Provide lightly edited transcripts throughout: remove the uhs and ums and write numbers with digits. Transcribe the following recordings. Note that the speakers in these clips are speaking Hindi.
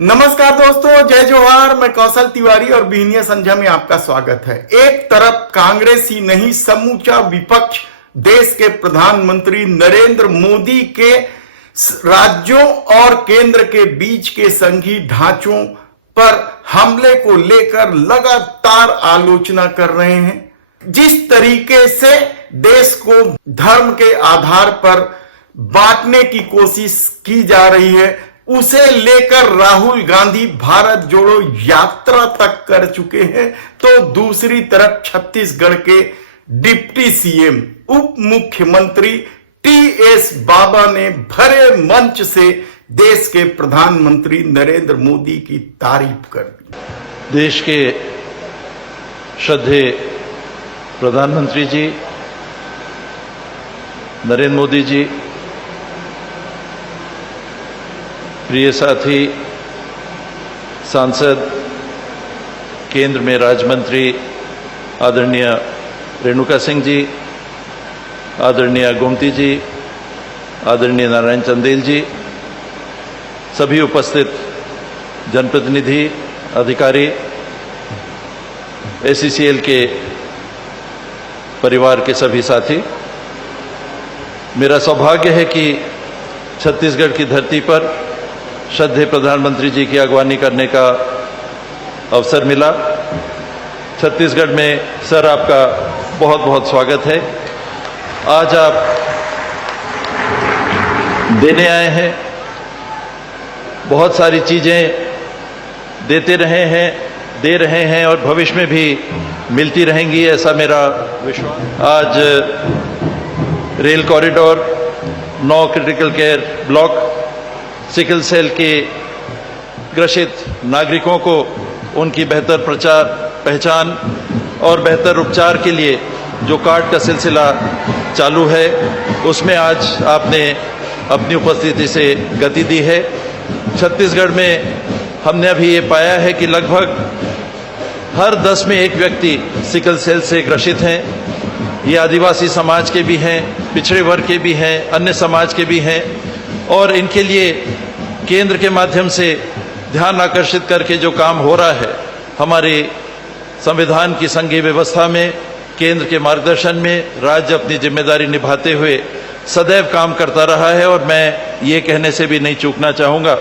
नमस्कार दोस्तों, जय जोहार। मैं कौशल तिवारी और बिहनिया संध्या में आपका स्वागत है। एक तरफ कांग्रेस ही नहीं, समूचा विपक्ष देश के प्रधानमंत्री नरेंद्र मोदी के राज्यों और केंद्र के बीच के संघीय ढांचों पर हमले को लेकर लगातार आलोचना कर रहे हैं। जिस तरीके से देश को धर्म के आधार पर बांटने की कोशिश की जा रही है, उसे लेकर राहुल गांधी भारत जोड़ो यात्रा तक कर चुके हैं, तो दूसरी तरफ छत्तीसगढ़ के डिप्टी सीएम उप मुख्यमंत्री टीएस बाबा ने भरे मंच से देश के प्रधानमंत्री नरेंद्र मोदी की तारीफ कर दी। देश के श्रद्धेय प्रधानमंत्री जी नरेंद्र मोदी जी, प्रिय साथी सांसद, केंद्र में राज्य मंत्री आदरणीय रेणुका सिंह जी, आदरणीय गोमती जी, आदरणीय नारायण चंदेल जी, सभी उपस्थित जनप्रतिनिधि, अधिकारी, एसईसीएल के परिवार के सभी साथी, मेरा सौभाग्य है कि छत्तीसगढ़ की धरती पर श्रद्धेय प्रधानमंत्री जी की अगवानी करने का अवसर मिला। छत्तीसगढ़ में सर आपका बहुत बहुत स्वागत है। आज आप देने आए हैं, बहुत सारी चीजें देते रहे हैं, दे रहे हैं और भविष्य में भी मिलती रहेंगी, ऐसा मेरा विश्वास। आज rail corridor, 9 critical care block, sickle cell के ग्रसित नागरिकों को उनकी बेहतर प्रचार, पहचान और बेहतर उपचार के लिए जो कार्ड का सिलसिला चालू है, उसमें आज आपने अपनी उपस्थिति से गति दी है। छत्तीसगढ़ में हमने अभी ये पाया है कि लगभग हर 10 में एक व्यक्ति सिकल सेल से ग्रसित हैं। ये आदिवासी समाज के भी हैं, पिछड़े वर्ग के भी हैं, अन्य समाज के भी हैं, और इनके लिए केंद्र के माध्यम से ध्यान आकर्षित करके जो काम हो रहा है, हमारे संविधान की संघीय व्यवस्था में, केंद्र के मार्गदर्शन में राज्य अपनी जिम्मेदारी निभाते हुए सदैव काम करता रहा है। और मैं ये कहने से भी नहीं चूकना चाहूंगा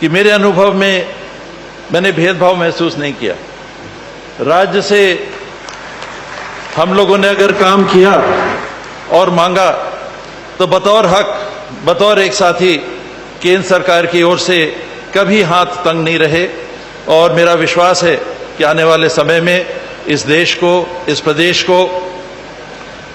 कि मेरे अनुभव में मैंने भेदभाव महसूस नहीं किया। राज्य से हम लोगों ने अगर काम किया और मांगा तो बतौर हक, बतौर एक साथी केंद्र सरकार की ओर से कभी हाथ तंग नहीं रहे। और मेरा विश्वास है कि आने वाले समय में इस देश को, इस प्रदेश को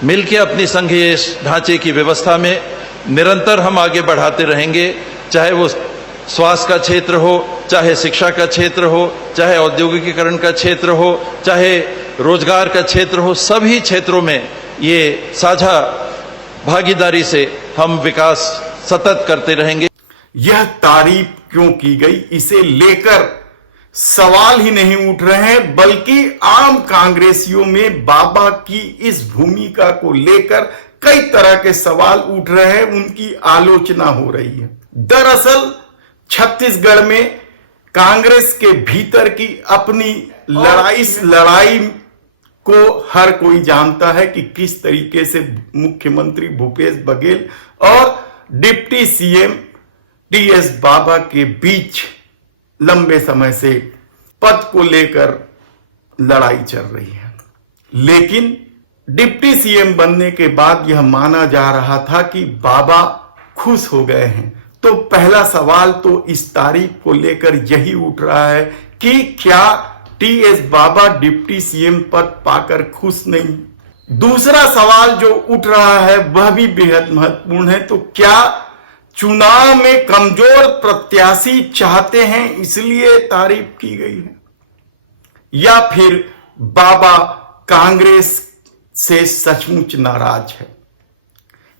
मिलकर अपनी संघीय ढांचे की व्यवस्था में निरंतर हम आगे बढ़ाते रहेंगे, चाहे वो स्वास्थ्य का क्षेत्र हो, चाहे शिक्षा का क्षेत्र हो, चाहे औद्योगिकीकरण का क्षेत्र हो, चाहे रोजगार का क्षेत्र हो। सभी क्षेत्रों में ये साझा भागीदारी से हम विकास सतत करते रहेंगे। यह तारीफ क्यों की गई, इसे लेकर सवाल ही नहीं उठ रहे हैं, बल्कि आम कांग्रेसियों में बाबा की इस भूमिका को लेकर कई तरह के सवाल उठ रहे हैं, उनकी आलोचना हो रही है। दरअसल छत्तीसगढ़ में कांग्रेस के भीतर की अपनी लड़ाई को हर कोई जानता है कि किस तरीके से मुख्यमंत्री भूपेश बघेल और डिप्टी सीएम टीएस बाबा के बीच लंबे समय से पद को लेकर लड़ाई चल रही है। लेकिन डिप्टी सीएम बनने के बाद यह माना जा रहा था कि बाबा खुश हो गए हैं। तो पहला सवाल तो इस तारीख को लेकर यही उठ रहा है कि क्या टीएस बाबा डिप्टी सीएम पद पाकर खुश नहीं? दूसरा सवाल जो उठ रहा है वह भी बेहद महत्वपूर्ण है, तो क्या चुनाव में कमजोर प्रत्याशी चाहते हैं इसलिए तारीफ की गई है, या फिर बाबा कांग्रेस से सचमुच नाराज है?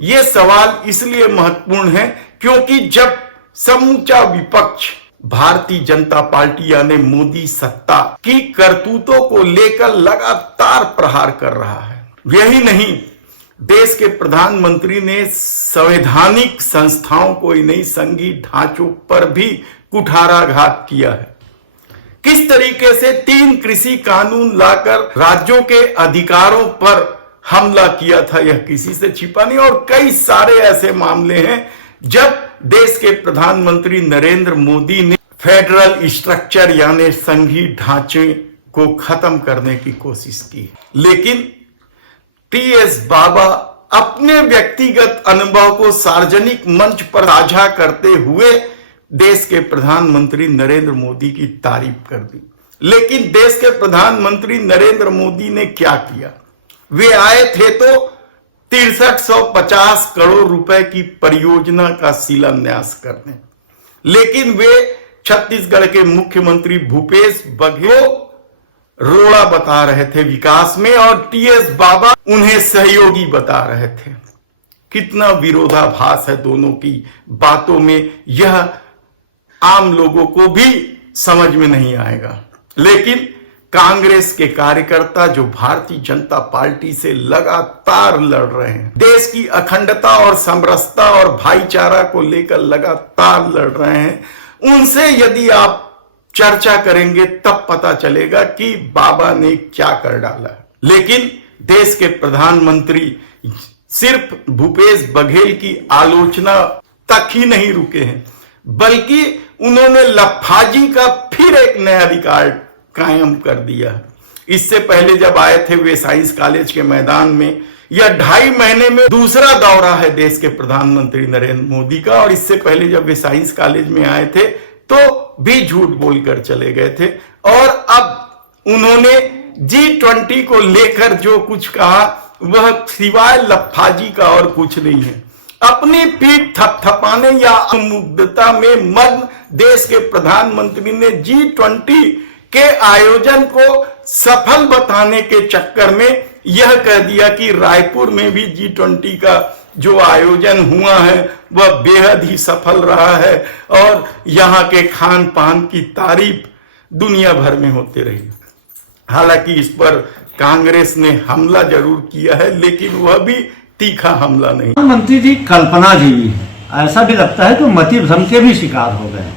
यह सवाल इसलिए महत्वपूर्ण है क्योंकि जब समूचा विपक्ष भारतीय जनता पार्टी यानी मोदी सत्ता की करतूतों को लेकर लगातार प्रहार कर रहा है, यही नहीं देश के प्रधानमंत्री ने संवैधानिक संस्थाओं को ही नहीं, संघीय ढांचों पर भी कुठाराघात किया है। किस तरीके से 3 कृषि कानून लाकर राज्यों के अधिकारों पर हमला किया था, यह किसी से छिपा नहीं। और कई सारे ऐसे मामले हैं जब देश के प्रधानमंत्री नरेंद्र मोदी ने फेडरल स्ट्रक्चर यानी संघीय ढांचे को खत्म करने की कोशिश की, लेकिन टीएस बाबा अपने व्यक्तिगत अनुभव को सार्वजनिक मंच पर साझा करते हुए देश के प्रधानमंत्री नरेंद्र मोदी की तारीफ कर दी। लेकिन देश के प्रधानमंत्री नरेंद्र मोदी ने क्या किया? वे आए थे तो 6350 करोड़ रुपए की परियोजना का शिलान्यास करने, लेकिन वे छत्तीसगढ़ के मुख्यमंत्री भूपेश बघेल रोड़ा बता रहे थे विकास में, और टीएस बाबा उन्हें सहयोगी बता रहे थे। कितना विरोधाभास है दोनों की बातों में, यह आम लोगों को भी समझ में नहीं आएगा। लेकिन कांग्रेस के कार्यकर्ता जो भारतीय जनता पार्टी से लगातार लड़ रहे हैं, देश की अखंडता और समरसता और भाईचारा को लेकर लगातार लड़ रहे हैं, उनसे यदि आप चर्चा करेंगे तब पता चलेगा कि बाबा ने क्या कर डाला। लेकिन देश के प्रधानमंत्री सिर्फ भूपेश बघेल की आलोचना तक ही नहीं रुके हैं, बल्कि उन्होंने लफाजी का फिर एक नया रिकॉर्ड कायम कर दिया। इससे पहले जब आए थे वे साइंस कॉलेज के मैदान में, यह 2.5 महीने में दूसरा दौरा है देश के प्रधानमंत्री नरेंद्र मोदी का, और इससे पहले जब वे साइंस कॉलेज में आए थे तो भी झूठ बोलकर चले गए थे। और अब उन्होंने G20 को लेकर जो कुछ कहा वह सिवाय लफाजी का और कुछ नहीं है। अपनी पीठ थपथपाने या मुग्धता में मग्न देश के प्रधानमंत्री ने G20 के आयोजन को सफल बताने के चक्कर में यह कह दिया कि रायपुर में भी G20 का जो आयोजन हुआ है वह बेहद ही सफल रहा है, और यहां के खान पान की तारीफ दुनिया भर में होती रही। हालांकि इस पर कांग्रेस ने हमला जरूर किया है, लेकिन वह भी तीखा हमला नहीं। प्रधानमंत्री जी कल्पना जी भी है, ऐसा भी लगता है कि मति भ्रम के भी शिकार हो गए।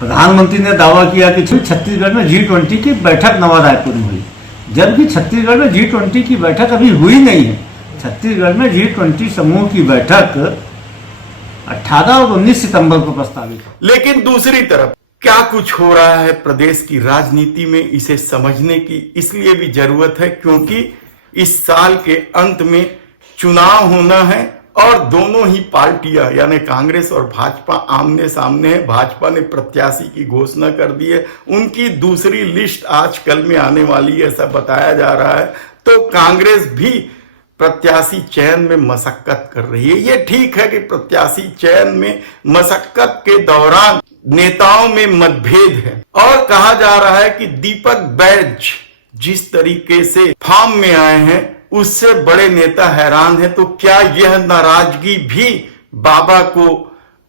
प्रधानमंत्री ने दावा किया कि छत्तीसगढ़ में G20 की बैठक नवा रायपुर में हुई, जबकि छत्तीसगढ़ में G20 की बैठक अभी हुई नहीं है। छत्तीसगढ़ में G20 समूह की बैठक 18 और 19 सितंबर को प्रस्तावित है। लेकिन दूसरी तरफ क्या कुछ हो रहा है प्रदेश की राजनीति में, इसे समझने की इसलिए भी जरूरत है क्योंकि इस साल के अंत में चुनाव होना है, और दोनों ही पार्टियां यानी कांग्रेस और भाजपा आमने सामने है। भाजपा ने प्रत्याशी की घोषणा कर दी है, उनकी दूसरी लिस्ट आज कल में आने वाली है ऐसा बताया जा रहा है। तो कांग्रेस भी प्रत्याशी चयन में मशक्कत कर रही है। ये ठीक है कि प्रत्याशी चयन में मशक्कत के दौरान नेताओं में मतभेद है, और कहा जा रहा है कि दीपक बैज जिस तरीके से फॉर्म में आए हैं उससे बड़े नेता हैरान है। तो क्या यह नाराजगी भी बाबा को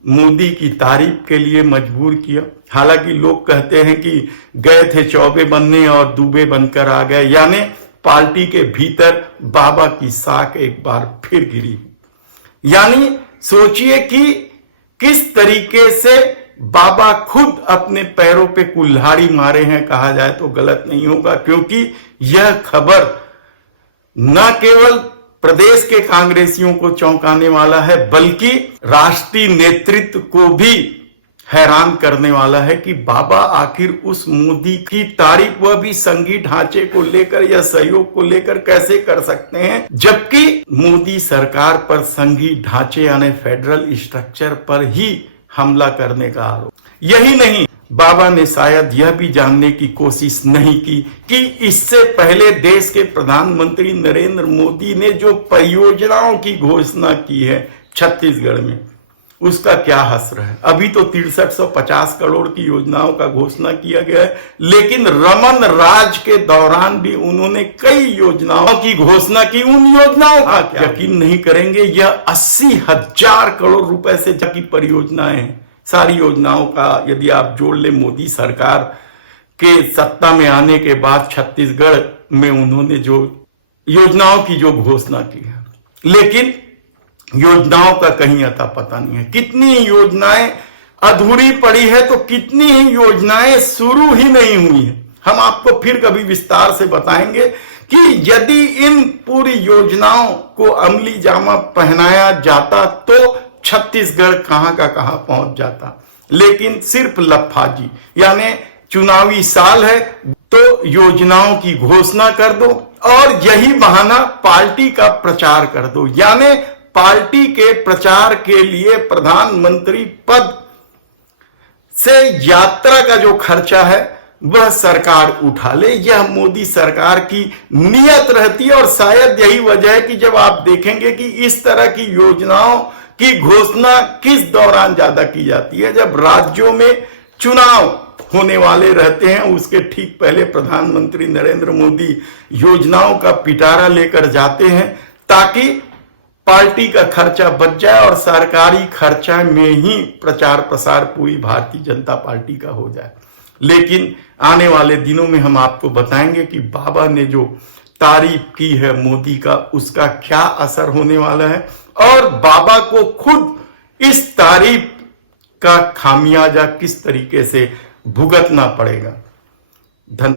मोदी की तारीफ के लिए मजबूर किया? हालांकि लोग कहते हैं कि गए थे चौबे बनने और दूबे बनकर आ गए, यानी पार्टी के भीतर बाबा की साख एक बार फिर गिरी। यानी सोचिए कि किस तरीके से बाबा खुद अपने पैरों पे कुल्हाड़ी मारे हैं, कहा जाए तो गलत नहीं होगा, क्योंकि यह खबर न केवल प्रदेश के कांग्रेसियों को चौंकाने वाला है बल्कि राष्ट्रीय नेतृत्व को भी हैरान करने वाला है कि बाबा आखिर उस मोदी की तारीफ वह भी संघीय ढांचे को लेकर या सहयोग को लेकर कैसे कर सकते हैं, जबकि मोदी सरकार पर संघीय ढांचे यानी फेडरल स्ट्रक्चर पर ही हमला करने का आरोप। यही नहीं, बाबा ने शायद यह भी जानने की कोशिश नहीं की कि इससे पहले देश के प्रधानमंत्री नरेंद्र मोदी ने जो परियोजनाओं की घोषणा की है छत्तीसगढ़ में, उसका क्या असर है। अभी तो 6350 करोड़ की योजनाओं का घोषणा किया गया है, लेकिन रमन राज के दौरान भी उन्होंने कई योजनाओं की घोषणा की। उन योजनाओं का क्या यकीन नहीं करेंगे, यह 80,000 करोड़ रुपए से की परियोजनाएं हैं। सारी योजनाओं का यदि आप जोड़ ले, मोदी सरकार के सत्ता में आने के बाद छत्तीसगढ़ में उन्होंने जो योजनाओं की जो घोषणा की है, लेकिन योजनाओं का कहीं अता पता नहीं है। कितनी योजनाएं अधूरी पड़ी है तो कितनी ही योजनाएं शुरू ही नहीं हुई है। हम आपको फिर कभी विस्तार से बताएंगे कि यदि इन पूरी योजनाओं को अमली जामा पहनाया जाता तो छत्तीसगढ़ कहां का कहां पहुंच जाता। लेकिन सिर्फ लफाजी, यानी चुनावी साल है तो योजनाओं की घोषणा कर दो और यही बहाना पार्टी का प्रचार कर दो, यानी पार्टी के प्रचार के लिए प्रधानमंत्री पद से यात्रा का जो खर्चा है वह सरकार उठा ले। यह मोदी सरकार की नीयत रहती है और शायद यही वजह है कि जब आप देखेंगे कि इस तरह की योजनाओं की घोषणा किस दौरान ज्यादा की जाती है, जब राज्यों में चुनाव होने वाले रहते हैं। उसके ठीक पहले प्रधानमंत्री नरेंद्र मोदी योजनाओं का पिटारा लेकर जाते हैं ताकि पार्टी का खर्चा बच जाए और सरकारी खर्चा में ही प्रचार प्रसार पूरी भारतीय जनता पार्टी का हो जाए। लेकिन आने वाले दिनों में हम आपको बताएंगे कि बाबा ने जो तारीफ की है मोदी का, उसका क्या असर होने वाला है और बाबा को खुद इस तारीफ का खामियाजा किस तरीके से भुगतना पड़ेगा। धन्यवाद।